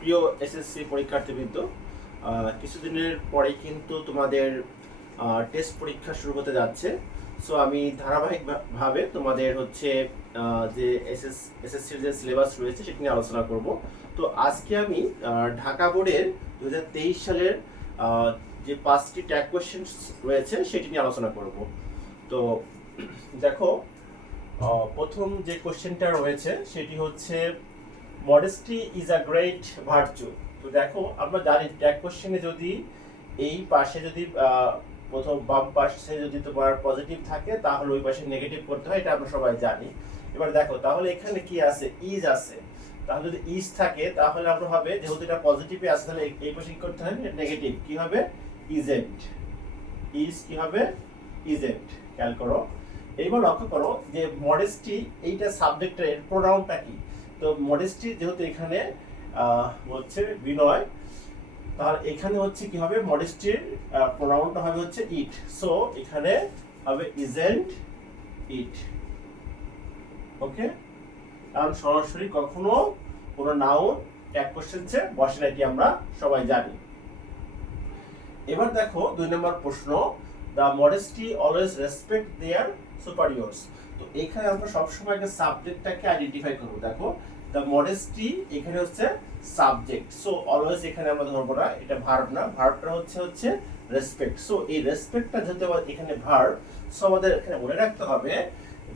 প্রিয় এসএসসি পরীক্ষার্থীবৃন্দ, কিছুদিনের পরেই কিন্তু তোমাদের টেস্ট পরীক্ষা শুরু হতে যাচ্ছে। সো আমি ধারাবাহিকভাবে তোমাদের হচ্ছে যে এসএসসির যে সিলেবাস রয়েছে সেটি নিয়ে আলোচনা করব। তো আজকে আমি ঢাকা বোর্ডের 2023 সালের যে 5টি ট্যাগ কোয়েশ্চেন রয়েছে সেটি নিয়ে আলোচনা করব। তো দেখো, প্রথম যে কোশ্চেনটা রয়েছে সেটি হচ্ছে modesty is a great virtue. তো দেখো, আমরা জানি ট্যাগ কোশ্চেনে যদি এই পাশে যদি প্রথম বাম পাশে যদি তোমার পজিটিভ থাকে তাহলে ওই পাশে নেগেটিভ করতে হয়, এটা আমরা সবাই জানি। এবার দেখো, তাহলে এখানে কি আছে, ইজ আছে। তাহলে যদি ইজ থাকে তাহলে আমরা হবে, যেহেতু এটা পজিটিভে আছে তাহলে এই পাশে কি করতে হবে, নেগেটিভ। কি হবে, ইজেন্ট। ইজ কি হবে, ইজেন্ট। খেয়াল করো। এইবার লক্ষ্য করো যে মডেস্টি, এইটা সাবজেক্টের প্রোনাউনটা কি। তো মডেস্টি যেহেতু এখানে হচ্ছে বিনয়, তাহলে এখানে হচ্ছে কি হবে, মডেস্টির প্রোনাউনটা হবে হচ্ছে ইট। সো এখানে হবে ইজেন্ট ইট। ওকে, কারণ সরাসরি কখনো কোনো নাউন ট্যাগ কোশ্চেনসে বসে না, এটি আমরা সবাই জানি। এবার দেখো 2 নম্বর প্রশ্ন, the modesty always respect their superiors. তো এখানে আমরা সবসময় একটা সাবজেক্টটাকে আইডেন্টিফাই করবো। দেখো, দ্য মডেস্টি এখানে হচ্ছে সাবজেক্ট। সো অলওয়েজ এখানে আমরা ধরবো না, এটা ভার্ব না, ভার্বটা হচ্ছে রেসপেক্ট। সো এই রেসপেক্টটা যেহেতু এখানে ভার্ব, সো আমাদের এখানে মনে রাখতে হবে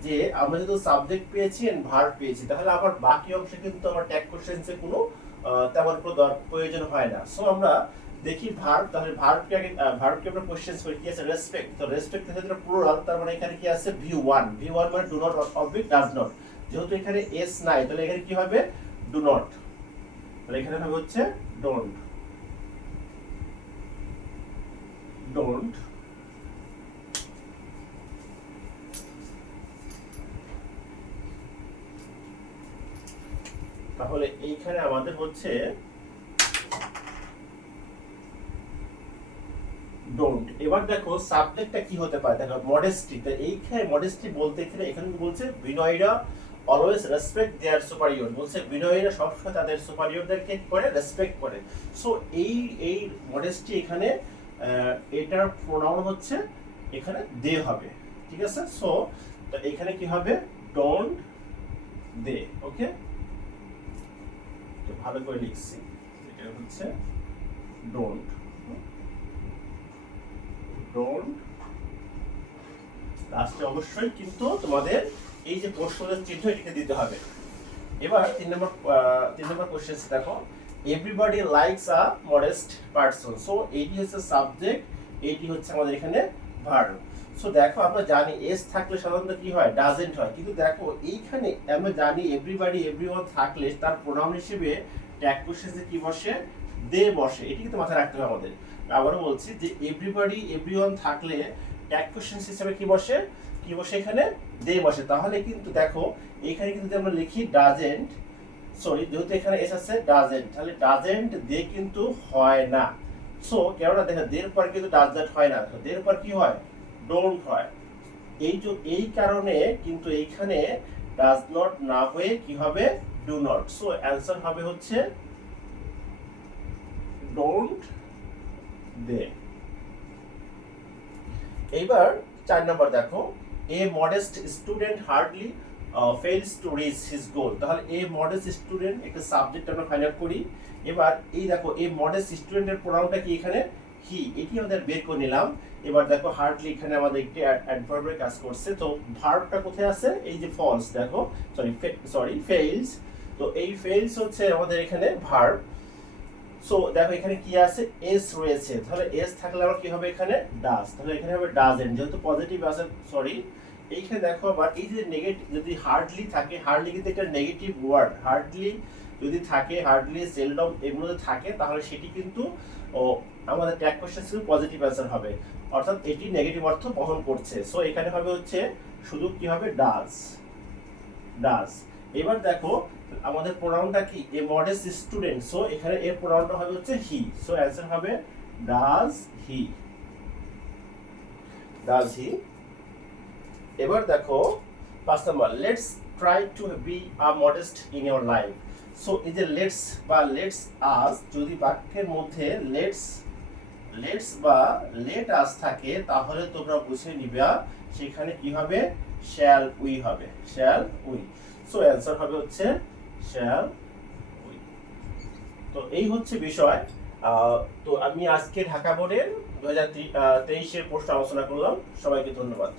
যে আমরা যেহেতু সাবজেক্ট পেয়েছি এন্ড ভার্ব পেয়েছি, তাহলে আবার বাকি অংশে কিন্তু আমার ট্যাগ কোশ্চেনসে কোনো তেমন কোনো প্রয়োজন হয় না। সো আমরা দেখি ভার্ব, তাহলে ভার্বকে আগে ভার্বকে আমরা কোশ্চেনস করি, কি আছে, রেসপেক্ট। তো রেসপেক্ট ক্ষেত্রে প্লুরাল, তার মানে এখানে কি আছে, ভি1। ভি1 মানে do not oblique does not. যেহেতু এখানে এস নাই তাহলে এখানে কি হবে, ডু নট। তাহলে এখানে হবে হচ্ছে ডোন্ট। ডোন্ট। তাহলে এইখানে আমাদের হচ্ছে ডোন্ট। এবার দেখো সাবজেক্টটা কি হতে পারে, দেখো মডেস্টি। তো এইখানে মডেস্টি বলতে এখানে বলছে বিনয়ীরা অলওয়েজ রেসপেক্ট দেয়ার সুপারিয়র, বলছে বিনয়ীরা সবসময় তাদের সুপারিয়রদেরকে করে রেসপেক্ট করে। সো এই মডেস্টি এখানে এটার প্রোনাউন হচ্ছে এখানে দে হবে, ঠিক আছে। সো তো এখানে কি হবে, ডোন্ট দে। ওকে, তো ভালো করে লিখছি, এটা হচ্ছে ডোন্ট। ডোন্ট লাস্টে অবশ্যই কিন্তু তোমাদের এই যে প্রশ্নের চিহ্ন এটাকে দিতে হবে। এবার 3 নম্বর কোশ্চেন দেখো, এভরিবডি লাইকস আ মডেস্ট পারসন। সো এইটি হচ্ছে সাবজেক্ট, এইটি হচ্ছে আমাদের এখানে ভার্ব। সো দেখো, আমরা জানি এস থাকলে সাধারণত কি হয়, ডাজেন্ট হয়। কিন্তু দেখো এইখানে আমরা জানি এভরিবডি এভরিওয়ান থাকলে তার প্রোনাউন হিসেবে ট্যাগ কোশ্চেনে কি বসে, দে বসে। এটি কিন্তু মাথায় রাখতে হবে আমাদের। আবারও বলছি যে এভরিবডি এভরিওয়ান থাকলে ট্যাগ কোশ্চেন হিসেবে কি বসে, এখানে দে বসে। তাহলে কিন্তু দেখো এখানে কিন্তু আমরা লিখি ডাজেন্ট, সরি যেহেতু এখানে এস আছে ডাজেন্ট, তাহলে ডাজেন্ট দে কিন্তু হয় না। সো কেননা দেখো দের পর কিন্তু ডাজ দ্যাট হয় না, দের পর কি হয়, ডোন্ট হয়। এই কারণে কিন্তু এইখানে ডাজ নট না হয়ে কি হবে, ডু নট। সো অ্যান্সার হবে হচ্ছে ডোন্ট দে। এইবার 4 নম্বর দেখো, a modest student hardly fails to reach his goal. তাহলে এ মডেস্ট স্টুডেন্ট একটা সাবজেক্ট আমরা ফাইন্ড আউট করি। এবার এই দেখো এই মডেস্ট স্টুডেন্টের প্রোনাউনটা কি, এখানে হি, এটি আমাদের বের করে নিলাম। এবার দেখো হার্ডলি এখানে আমাদের একটি অ্যাডভার্বের কাজ করছে। তো ভার্বটা কোথায় আছে, এই যে ফলস, দেখো সরি ফেইলস। তো এই ফেইলস হচ্ছে আমাদের এখানে ভার্ব। সো দেখো এখানে কি আছে, এস রয়েছে। তাহলে এস থাকলে আবার কি হবে, এখানে ডাজ। তাহলে এখানে হবে ডাজেন্ট, যেহেতু পজিটিভ আছে, সরি। এইখানে দেখো আবার এই যে নেগেটিভ যদি হার্ডলি থাকে, হার্ডলি কিন্তু একটা নেগেটিভ ওয়ার্ড। হার্ডলি যদি থাকে, হার্ডলি সেলডম এগুলো যদি থাকে তাহলে সেটি কিন্তু আমাদের ট্যাগ কোশ্চেন শুধু পজিটিভ অ্যান্সার হবে, অর্থাৎ এটি নেগেটিভ অর্থ বহন করছে। সো এখানে হবে হচ্ছে শুধু কি হবে, ডাজ। ডাজ। এবার দেখো আমাদের প্রোনাউনটা কি, এ মডেস্ট স্টুডেন্ট। সো এখানে এর প্রোনাউনটা হবে হচ্ছে হি। সো অ্যান্সার হবে ডাজ হি। Does he. এবার দেখো 5 number, let's try to be a modest in your life. So এই যে লেটস বা লেটস আস, যদি বাক্যের মধ্যে লেটস বা লেট আস থাকে তাহলে তোমরা বুঝে নিবা সেখানে কি হবে, শ্যাল উই হবে, শ্যাল উই। সো অ্যান্সার হবে হচ্ছে শ্যাল উই। তো এই হচ্ছে বিষয়। তো আমি আজকে ঢাকা বোর্ডের 2023-এর প্রশ্ন আলোচনা করলাম। সবাইকে ধন্যবাদ।